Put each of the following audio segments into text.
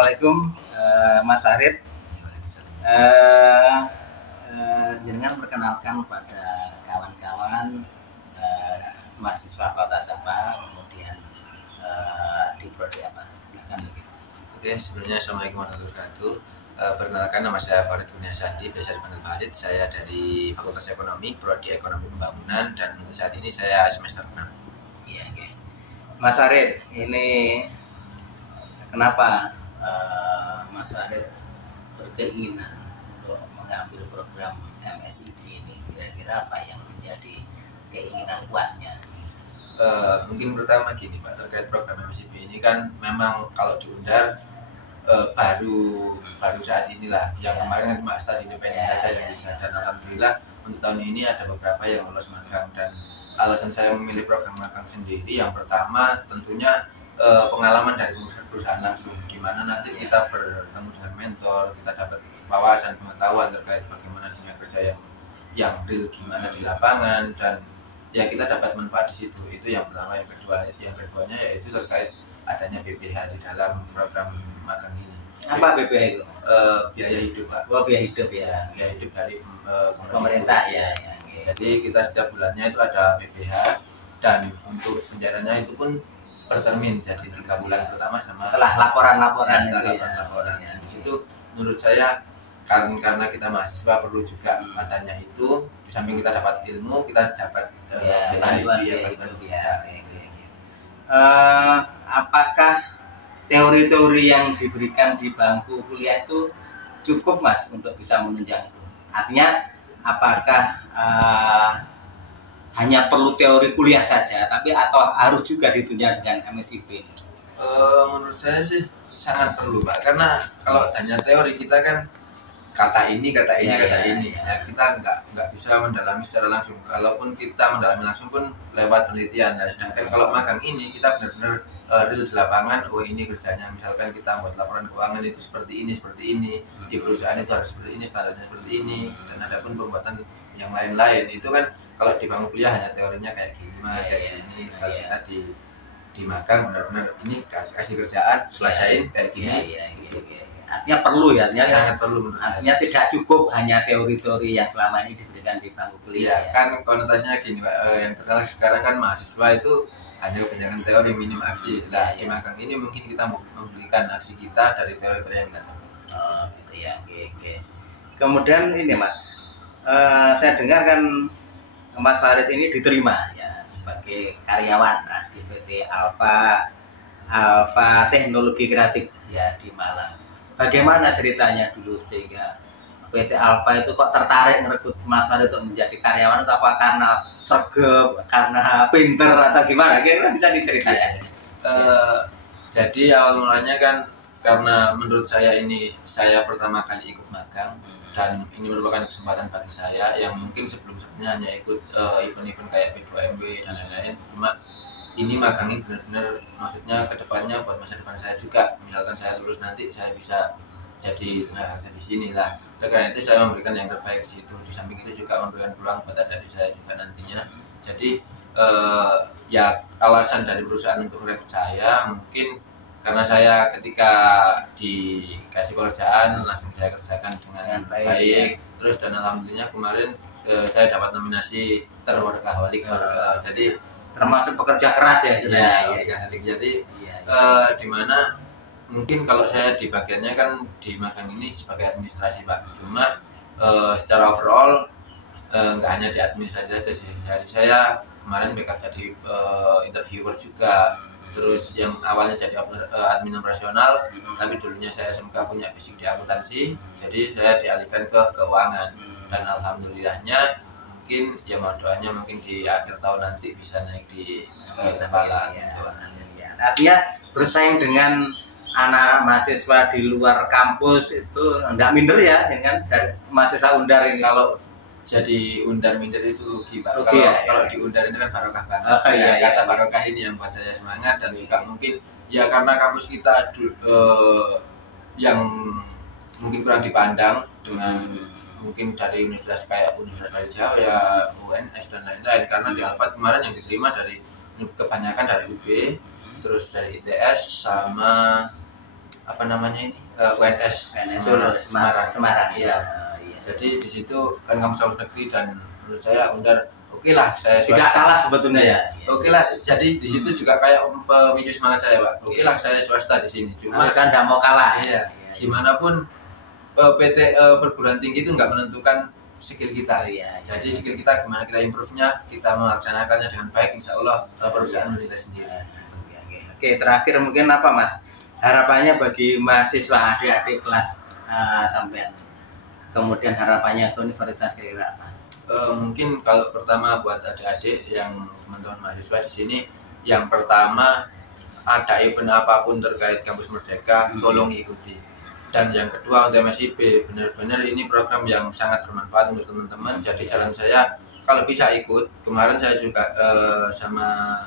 Assalamualaikum Mas Farid. Jangan perkenalkan pada kawan-kawan mahasiswa Kota Sabang, kemudian di prodi apa? Silakan. Oke, sebelumnya Assalamualaikum warahmatullahi wabarakatuh. Perkenalkan, nama saya Farid Kurniasandi, biasa dipanggil Farid. Saya dari Fakultas Ekonomi, Prodi Ekonomi Pembangunan, dan untuk saat ini saya semester 6. Iya, oke. Mas Farid, ini kenapa Mas Farid berkeinginan untuk mengambil program MSIP ini? Kira-kira apa yang menjadi keinginan kuatnya? Mungkin pertama gini Pak, terkait program MSIP ini kan memang kalau diundar baru saat inilah. Yang kemarin kan cuma studi independen saja yang bisa, dan alhamdulillah untuk tahun ini ada beberapa yang lolos magang. Dan alasan saya memilih program magang sendiri, yang pertama tentunya pengalaman dari perusahaan langsung, di mana nanti kita bertemu dengan mentor, kita dapat wawasan pengetahuan terkait bagaimana dunia kerja yang real, gimana di lapangan, dan ya kita dapat manfaat di situ. Itu yang pertama. Yang keduanya yaitu terkait adanya BPH di dalam program magang ini. Apa BPH itu, Mas? Biaya hidup, Pak. Oh, biaya hidup ya. Biaya hidup dari Pemerintah ya. Jadi kita setiap bulannya itu ada BPH, dan untuk penjaraannya itu pun per termin, jadi 3 bulan pertama sama Setelah laporan-laporan ya. Di situ menurut saya karena kita mahasiswa perlu juga adanya itu, di samping kita dapat ilmu, kita dapat bantuan. Apakah teori-teori yang diberikan di bangku kuliah itu cukup, Mas, untuk bisa menunjang itu? Artinya apakah hanya perlu teori kuliah saja, tapi atau harus juga ditunjang dengan MSIP? Menurut saya sih sangat perlu, Pak, karena kalau hanya teori kita kan kata ini. Ya, kita nggak bisa mendalami secara langsung. Kalaupun kita mendalami langsung pun lewat penelitian. Nah, sedangkan kalau magang ini kita benar-benar real di lapangan. Oh, ini kerjanya, misalkan kita buat laporan keuangan itu seperti ini, di perusahaan itu harus seperti ini, standarnya seperti ini, dan ada pun pembuatan yang lain-lain. Itu kan kalau di bangku kuliah hanya teorinya kayak gini, kayak gini. Kalau kita di magang benar-benar ini kasih kerjaan, selesaiin kayak gini. Artinya perlu ya, artinya sangat perlu. Artinya tidak cukup hanya teori-teori yang selama ini diberikan di bangku kuliah. Kan konotasinya gini, Pak. Yang terkenal sekarang kan mahasiswa itu hanya kebanyakan teori, minim aksi. Nah, di magang ini mungkin kita memberikan aksi kita dari teori-teori yang kita dapat. Oh, gitu ya. Oke. Kemudian ini, Mas, saya dengar kan Mas Farid ini diterima ya sebagai karyawan di PT Alfa Teknologi Kreatif ya di Malang. Bagaimana ceritanya dulu sehingga PT Alfa itu kok tertarik ngerekrut Mas Farid untuk menjadi karyawan, atau apa karena sergap, karena pinter, atau gimana? Kira-kira bisa diceritain? Jadi awal mulanya kan karena menurut saya ini saya pertama kali ikut magang, dan ini merupakan kesempatan bagi saya yang mungkin sebelumnya hanya ikut event-event kayak P2MB dan lain-lain. Cuma ini magang ini benar-benar maksudnya kedepannya buat masa depan saya juga. Misalkan saya lulus nanti saya bisa jadi tenaga kerja di sini lah. Karena itu saya memberikan yang terbaik di situ. Di samping itu juga memberikan peluang buat adik saya juga nantinya. Jadi ya alasan dari perusahaan untuk merekrut saya mungkin karena saya ketika dikasih pekerjaan langsung saya kerjakan dengan baik. Terus dan alhamdulillah kemarin saya dapat nominasi terworkaholic. Jadi termasuk pekerja keras ya. Jadi di mana mungkin kalau saya di bagiannya kan di magang ini sebagai administrasi, Pak. Cuma secara overall nggak hanya di administrasi saja sih. Saya kemarin backup jadi interviewer juga. Terus yang awalnya jadi admin operasional, tapi dulunya saya SMK punya basic di akuntansi, jadi saya dialihkan ke keuangan. Dan alhamdulillahnya mungkin ya mohon doanya mungkin di akhir tahun nanti bisa naik di kepala. Artinya bersaing dengan anak mahasiswa di luar kampus itu enggak minder ya dengan dari mahasiswa Undar ini. Kalau jadi undar minder itu rugi, Pak. Kalau di undar ini kan barokah banget. Kata barokah ini yang buat saya semangat, dan juga mungkin ya karena kampus kita yang mungkin kurang dipandang dengan mungkin dari universitas kayak Universitas Jauh ya, UNS dan lain-lain. Karena di Alfa kemarin yang diterima dari kebanyakan dari UB, terus dari ITS sama apa namanya ini UNS Solo, Semarang. Iya. Jadi di situ kan kampus negeri dan menurut saya Undar oke lah, saya tidak kalah sebetulnya ya. Oke lah, jadi di situ juga kayak pemicu semangat saya, Pak. Oke lah, saya swasta di sini. Cuma kan tidak mau kalah. Iya. Gimana pun PT perguruan tinggi itu nggak menentukan skill kita. Jadi skill kita gimana kita improve-nya, kita melaksanakannya dengan baik, insya Allah perusahaan menilai sendiri. Oke, terakhir mungkin apa Mas? Harapannya bagi mahasiswa adik-adik kelas sampean. Kemudian harapannya ke universitas kira-kira apa? Mungkin kalau pertama buat adik-adik yang teman-teman mahasiswa di sini, yang pertama ada event apapun terkait kampus Merdeka, tolong ikuti. Dan yang kedua untuk MSIP, benar-benar ini program yang sangat bermanfaat untuk teman-teman. Jadi saran saya kalau bisa ikut. Kemarin saya juga sama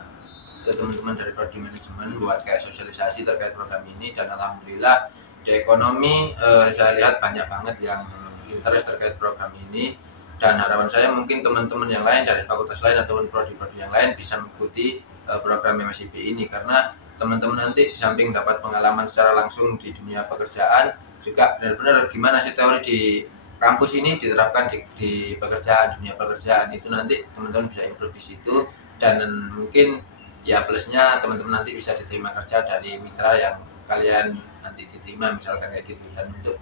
teman-teman dari prodi manajemen buat kayak sosialisasi terkait program ini, dan alhamdulillah di ekonomi saya lihat banyak banget yang interest terkait program ini. Dan harapan saya mungkin teman-teman yang lain dari fakultas lain ataupun prodi-prodi yang lain bisa mengikuti program MSIP ini, karena teman-teman nanti di samping dapat pengalaman secara langsung di dunia pekerjaan, juga benar-benar gimana sih teori di kampus ini diterapkan di pekerjaan, dunia pekerjaan itu nanti teman-teman bisa improve di situ. Dan mungkin ya plusnya teman-teman nanti bisa diterima kerja dari mitra yang kalian nanti diterima misalkan kayak gitu. Dan untuk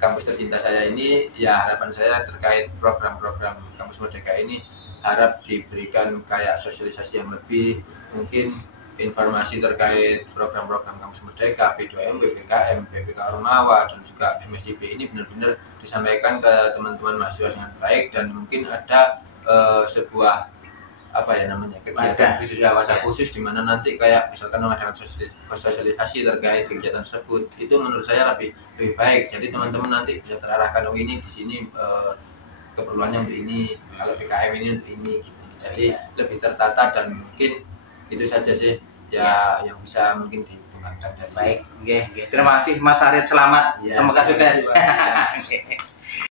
kampus tercinta saya ini, ya harapan saya terkait program-program kampus Merdeka ini harap diberikan kayak sosialisasi yang lebih, mungkin informasi terkait program-program kampus Merdeka, P2M, PPKM, PPK Ormawa, dan juga MSIP ini benar-benar disampaikan ke teman-teman mahasiswa dengan baik. Dan mungkin ada sebuah apa ya namanya wadah khusus di mana nanti kayak misalkan mengadakan sosialisasi terkait kegiatan tersebut, itu menurut saya lebih baik. Jadi teman-teman nanti bisa terarahkan, oh ini di sini keperluannya untuk ini, kalau PKM ini untuk ini gitu. Jadi lebih tertata, dan mungkin itu saja sih ya yang bisa mungkin dikembangkan dari. Baik, terima kasih Mas Farid, selamat, semoga sukses.